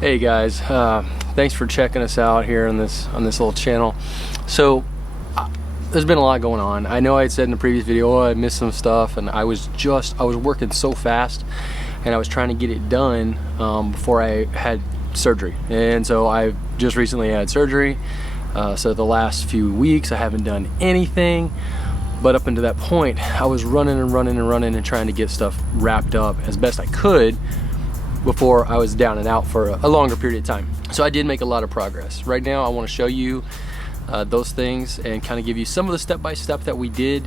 Hey guys, thanks for checking us out here on this little channel. So there's been a lot going on. I know I had said in the previous video, oh, I missed some stuff, and I was working so fast, and I was trying to get it done before I had surgery. And so I just recently had surgery. So the last few weeks I haven't done anything. But up until that point, I was running and trying to get stuff wrapped up as best I could before I was down and out for a longer period of time. So I did make a lot of progress. Right now I want to show you those things and kind of give you some of the step-by-step that we did.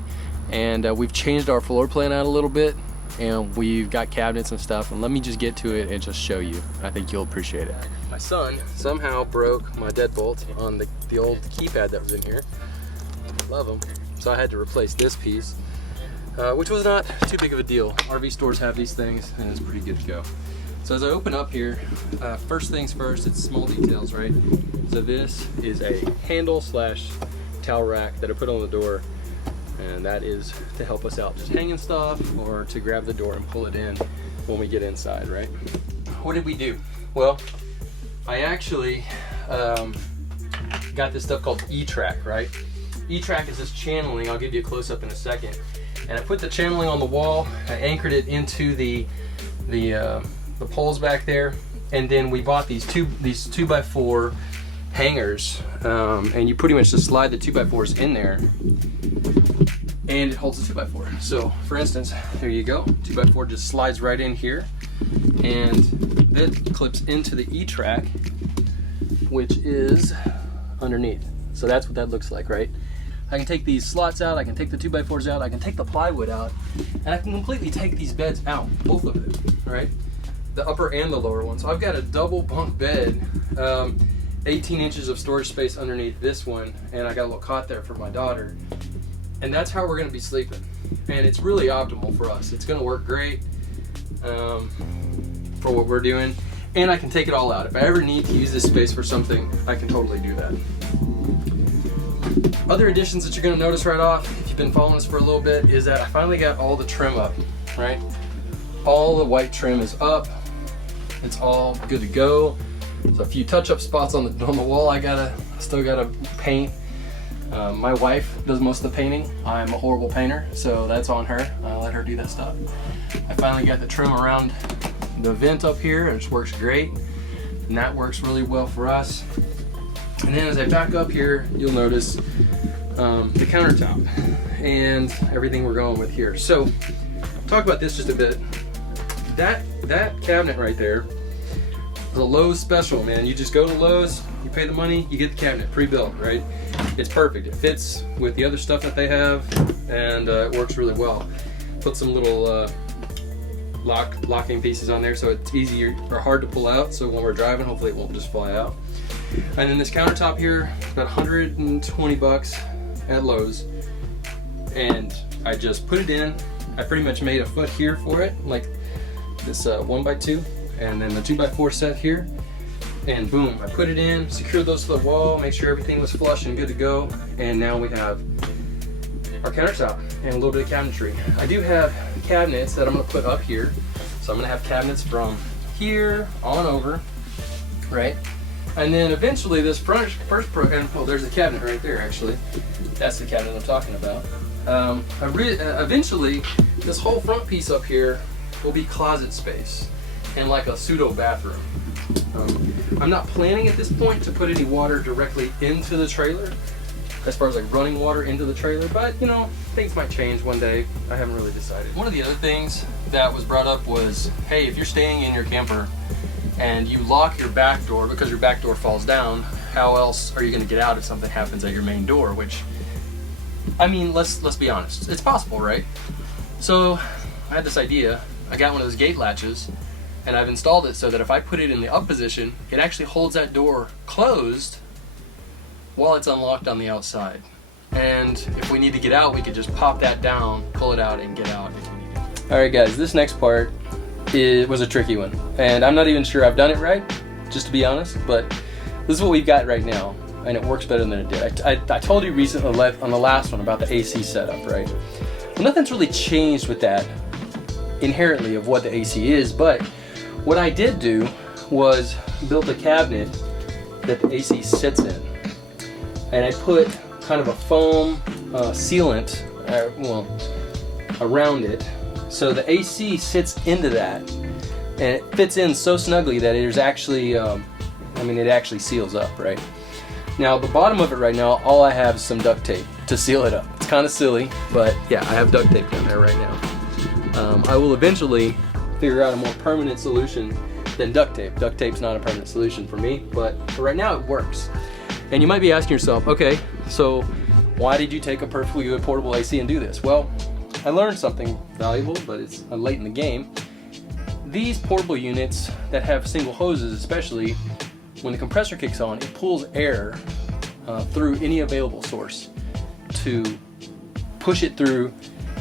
And we've changed our floor plan out a little bit, and we've got cabinets and stuff, and let me just get to it and just show you. I think you'll appreciate it. My son somehow broke my deadbolt on the old keypad that was in here. Love them. So I had to replace this piece, which was not too big of a deal. RV stores have these things and it's pretty good to go. So as I open up here, first things first, it's small details, right? So this is a handle / towel rack that I put on the door, and that is to help us out, just hanging stuff or to grab the door and pull it in when we get inside, right? What did we do? Well, I actually got this stuff called E-Track, right? E-Track is this channeling. I'll give you a close-up in a second. And I put the channeling on the wall. I anchored it into the poles back there, and then we bought these 2x4 hangers, and you pretty much just slide the 2x4s in there, and it holds the 2x4. So, for instance, there you go. 2x4 just slides right in here, and that clips into the E-Track, which is underneath. So that's what that looks like, right? I can take these slots out, I can take the 2x4s out, I can take the plywood out, and I can completely take these beds out, both of it, right? The upper and the lower one. So I've got a double bunk bed, 18 inches of storage space underneath this one, and I got a little cot there for my daughter. And that's how we're gonna be sleeping. And it's really optimal for us. It's gonna work great for what we're doing. And I can take it all out. If I ever need to use this space for something, I can totally do that. Other additions that you're gonna notice right off, if you've been following us for a little bit, is that I finally got all the trim up, right? All the white trim is up. It's all good to go. There's a few touch-up spots on the wall I still gotta paint. My wife does most of the painting. I'm a horrible painter, so that's on her. I'll let her do that stuff. I finally got the trim around the vent up here, which works great. And that works really well for us. And then as I back up here, you'll notice the countertop and everything we're going with here. So, talk about this just a bit. That cabinet right there is a Lowe's special, man. You just go to Lowe's, you pay the money, you get the cabinet pre-built, right? It's perfect. It fits with the other stuff that they have, and it works really well. Put some little locking pieces on there so it's easier or hard to pull out, so when we're driving, hopefully it won't just fly out. And then this countertop here, about 120 bucks at Lowe's, and I just put it in. I pretty much made a foot here for it, like this 1x2, and then the 2x4 set here, and boom, I put it in, secured those to the wall, make sure everything was flush and good to go, and now we have our countertop and a little bit of cabinetry. I do have cabinets that I'm going to put up here, so I'm going to have cabinets from here on over, right? And then eventually this first program, oh, there's the cabinet right there actually, that's the cabinet I'm talking about. Eventually this whole front piece up here will be closet space and like a pseudo bathroom. I'm not planning at this point to put any water directly into the trailer, as far as like running water into the trailer, but you know, things might change one day. I haven't really decided. One of the other things that was brought up was, hey, if you're staying in your camper and you lock your back door because your back door falls down, how else are you gonna get out if something happens at your main door? Which, I mean, let's be honest, it's possible, right? So I had this idea. I got one of those gate latches, and I've installed it so that if I put it in the up position, it actually holds that door closed while it's unlocked on the outside. And if we need to get out, we could just pop that down, pull it out, and get out if we need it. All right, guys, this next part was a tricky one, and I'm not even sure I've done it right, just to be honest, but this is what we've got right now, and it works better than it did. I told you recently on the last one about the AC setup, right? Well, nothing's really changed with that inherently of what the AC is, but what I did do was built a cabinet that the AC sits in, and I put kind of a foam sealant around it, so the AC sits into that, and it fits in so snugly that it is actually, it actually seals up, right? Now the bottom of it right now, all I have is some duct tape to seal it up. It's kind of silly, but yeah, I have duct tape down there right now. I will eventually figure out a more permanent solution than duct tape. Duct tape's not a permanent solution for me, but for right now it works. And you might be asking yourself, okay, so why did you take a perfectly good portable AC and do this? Well, I learned something valuable, but it's late in the game. These portable units that have single hoses, especially when the compressor kicks on, it pulls air through any available source to push it through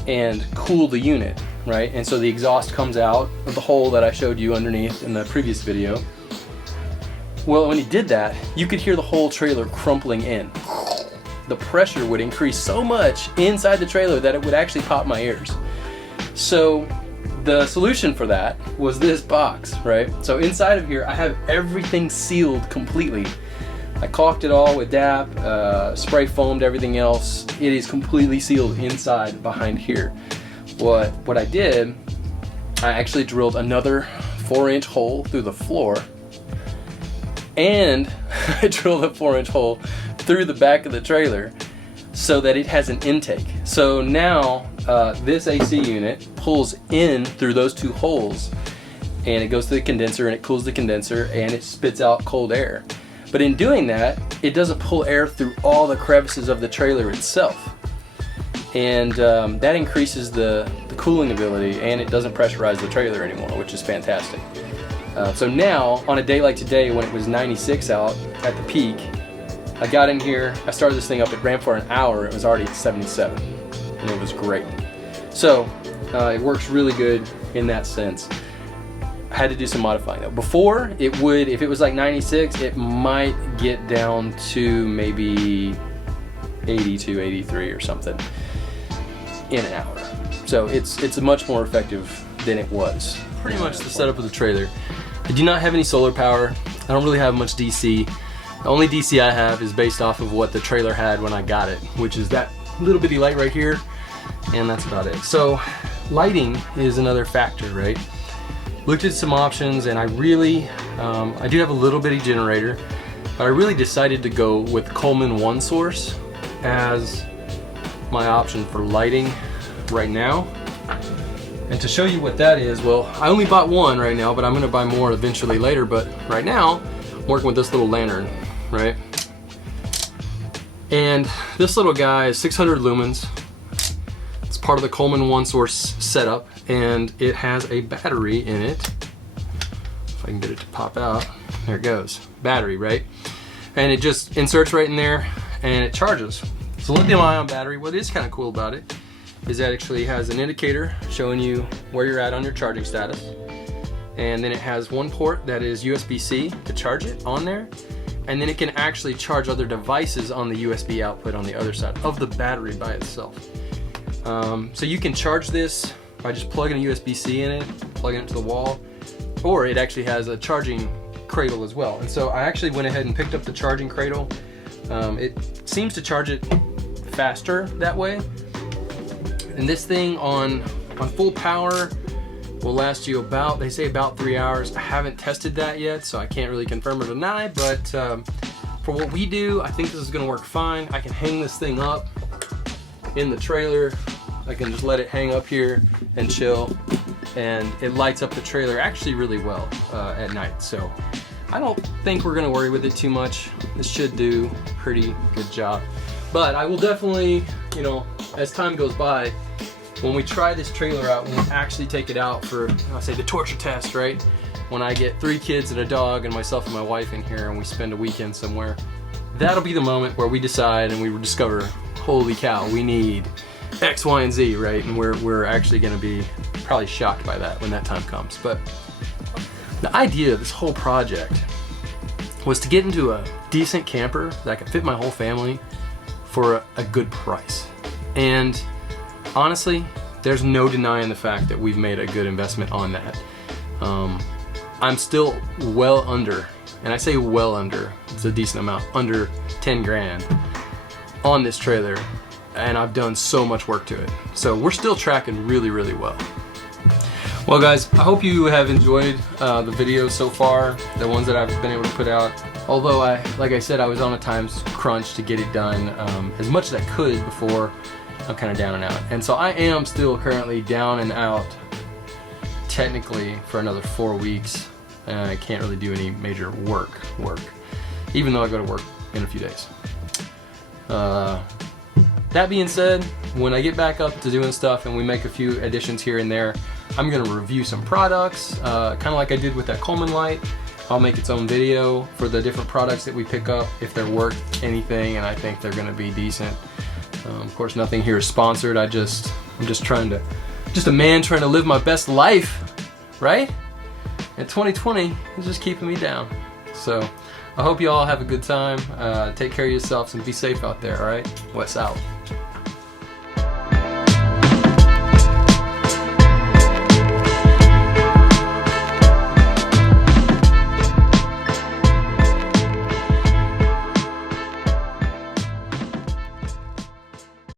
and cool the unit, right? And so the exhaust comes out of the hole that I showed you underneath in the previous video. Well, when he did that, you could hear the whole trailer crumpling in. The pressure would increase so much inside the trailer that it would actually pop my ears. So the solution for that was this box, right? So inside of here, I have everything sealed completely. I caulked it all with DAP, spray foamed everything else. It is completely sealed inside behind here. What I did, I actually drilled another 4-inch hole through the floor, and I drilled a 4-inch hole through the back of the trailer so that it has an intake. So now this AC unit pulls in through those 2 holes, and it goes to the condenser and it cools the condenser and it spits out cold air. But in doing that, it doesn't pull air through all the crevices of the trailer itself. And that increases the cooling ability, and it doesn't pressurize the trailer anymore, which is fantastic. So now, on a day like today when it was 96 out at the peak, I got in here, I started this thing up, it ran for an hour, it was already at 77, and it was great. So it works really good in that sense. I had to do some modifying though. Before, it would, if it was like 96, it might get down to maybe 82, 83 or something in an hour. So it's much more effective than it was. Pretty much the setup of the trailer. I do not have any solar power. I don't really have much DC. The only DC I have is based off of what the trailer had when I got it, which is that little bitty light right here, and that's about it. So lighting is another factor, right? Looked at some options, and I really, I do have a little bitty generator, but I really decided to go with Coleman One Source as my option for lighting right now. And to show you what that is, well, I only bought one right now, but I'm gonna buy more eventually later. But right now, I'm working with this little lantern, right? And this little guy is 600 lumens. It's part of the Coleman One Source setup, and it has a battery in it. If I can get it to pop out, there it goes, battery, right? And it just inserts right in there, and it charges. It's a lithium-ion battery. What is kind of cool about it is that it actually has an indicator showing you where you're at on your charging status. And then it has one port that is USB-C to charge it on there. And then it can actually charge other devices on the USB output on the other side of the battery by itself. So you can charge this by just plugging a USB-C in it, plugging it to the wall, or it actually has a charging cradle as well. And so I actually went ahead and picked up the charging cradle. It seems to charge it faster that way. And this thing on full power will last you about, they say about 3 hours. I haven't tested that yet, so I can't really confirm or deny, but for what we do, I think this is gonna work fine. I can hang this thing up in the trailer. I can just let it hang up here and chill, and it lights up the trailer actually really well at night. So I don't think we're gonna worry with it too much. This should do a pretty good job. But I will definitely, you know, as time goes by, when we try this trailer out, when we actually take it out for, I'll say, the torture test, right? When I get 3 kids and a dog and myself and my wife in here and we spend a weekend somewhere, that'll be the moment where we decide and we discover, holy cow, we need X, Y, and Z, right? And we're actually gonna be probably shocked by that when that time comes. But the idea of this whole project was to get into a decent camper that could fit my whole family for a good price. And honestly, there's no denying the fact that we've made a good investment on that. I'm still well under, and I say well under, it's a decent amount, under 10 grand on this trailer, and I've done so much work to it. So we're still tracking really, really well. Well guys, I hope you have enjoyed the videos so far, the ones that I've been able to put out. Although like I said, I was on a time crunch to get it done as much as I could before I'm kind of down and out. And so I am still currently down and out technically for another 4 weeks. And I can't really do any major work, even though I go to work in a few days. That being said, when I get back up to doing stuff and we make a few additions here and there, I'm gonna review some products, kind of like I did with that Coleman light. I'll make its own video for the different products that we pick up, if they're worth anything, and I think they're gonna be decent. Of course, nothing here is sponsored. I'm just a man trying to live my best life, right? And 2020 is just keeping me down. So I hope you all have a good time. Take care of yourselves and be safe out there, all right? West out.